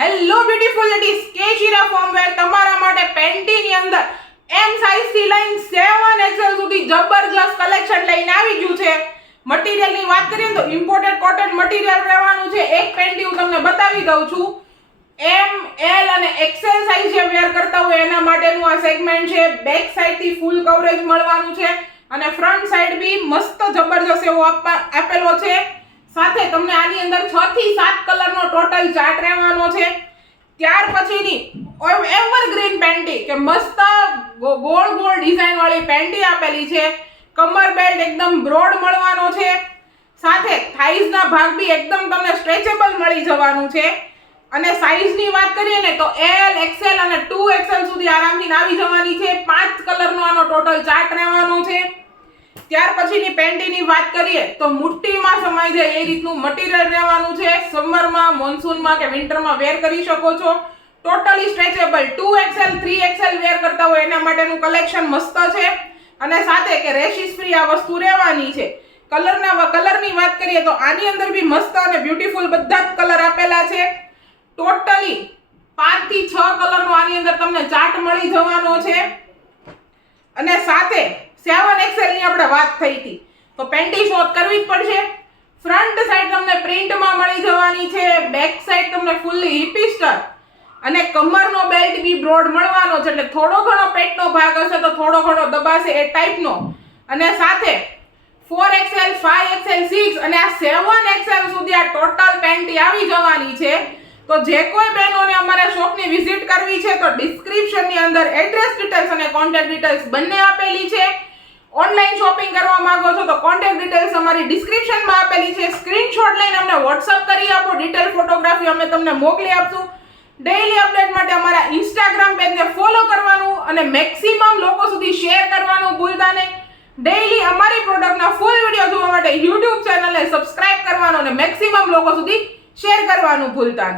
Hello beautiful ladies, કે શીરા ફોર્મવેર તમારા માટે પેન્ટીની અંદર એમ સાઇઝ થી લઈને 7XL સુધી જબરજસ્ત કલેક્શન લઈને આવી ગયું છે. મટીરીયલની વાત કરીએ તો ઇમ્પોર્ટેડ કોટન મટીરીયલ રહેવાનું છે. એક પેન્ટી હું તમને બતાવી દઉં છું. એમ, એલ અને XL સાઇઝ જે વેર કરતા હોય એના માટેનું આ સેગમેન્ટ છે. બેક સાઈડ થી ફૂલ કવરેજ મળવાનું છે અને ફ્રન્ટ સાઈડ બી મસ્ત જબરજસ્ત એવો આપેલો છે. સાથે તમને આની અંદર 6 થી 7 કલરનો ટોટલ ચાર્ટ રહેવાનો છે. ત્યાર પછીની એવરગ્રીન પેન્ટી કે મસ્ત ગોળ ગોળ ડિઝાઇન વાળી પેન્ટી આપેલી છે. કમર બેલ્ટ એકદમ બ્રોડ મળવાનો છે. સાથે થાઈઝના ભાગ બી એકદમ તમને સ્ટ્રેચેબલ મળી જવાનું છે. અને સાઈઝની વાત કરીએ ને તો L, XL અને 2XL સુધી આરામથી આવી જવાની છે. 5 કલરનો આનો ટોટલ ચાર્ટ રહેવાનો છે. ત્યાર પછીની પેન્ટીની વાત કરીએ તો મુઠ્ઠીમાં સમાઈ જાય એ રીતનું મટીરીયલ રહેવાનું છે. સમરમાં, મોન્સૂનમાં કે વિન્ટરમાં વેર કરી શકો છો. ટોટલી સ્ટ્રેચેબલ 2XL, 3XL વેર કરતા હોય એના માટેનું કલેક્શન મસ્ત છે. અને સાથે કે રેશિસ ફ્રી આ વસ્તુ રહેવાની છે. કલરની વાત કરીએ તો આની અંદર બી મસ્ત અને બ્યુટીફુલ બધા જ કલર આપેલા છે. ટોટલી 5 થી 6 કલરનો આની અંદર તમને ચાર્ટ મળી જવાનો છે. અને સાથે 7XL ની આપણે વાત થઈ હતી તો પેન્ટી શોધ કરવી જ પડશે. ફ્રન્ટ સાઈડ તમને પ્રિન્ટમાં મળી જવાની છે. બેક સાઈડ તમને ફૂલ્લી હિપિસ્ટર અને કમરનો બેલ્ટ બી બ્રોડ મળવાનો છે. એટલે થોડો ઘણો પેટનો ભાગ હશે તો થોડો ઘણો દબાશે એ ટાઈપનો. અને સાથે 4XL, 5XL, 6 અને આ 7XL સુધી આ ટોટલ પેન્ટી આવી જવાની છે. તો જે કોઈ બહેનોને અમારા શોપની વિઝિટ કરવી છે તો ડિસ્ક્રિપ્શનની અંદર એડ્રેસ ડિટેલ્સ અને કોન્ટેક્ટ ડિટેલ્સ બંને આપેલી છે. ઓનલાઈન શોપિંગ કરવા માંગો છો તો કોન્ટેક્ટ ડિટેલ્સ અમારી ડિસ્ક્રિપ્શનમાં આપેલી છે. સ્ક્રીનશોટ લઈને અમને WhatsApp કરી આપો. ડિટેલ ફોટોગ્રાફી અમે તમને મોકલી આપશું. ડેઈલી અપડેટ માટે અમારા Instagram પેજને ફોલો કરવાનું અને મેક્સિમમ લોકો સુધી શેર કરવાનું ભૂલતા નહીં. ડેઈલી અમારી પ્રોડક્ટના ફૂલ વિડિયો જોવા માટે YouTube ચેનલને સબસ્ક્રાઇબ કરવાનું અને મેક્સિમમ લોકો સુધી શેર કરવાનું ભૂલતા નહીં.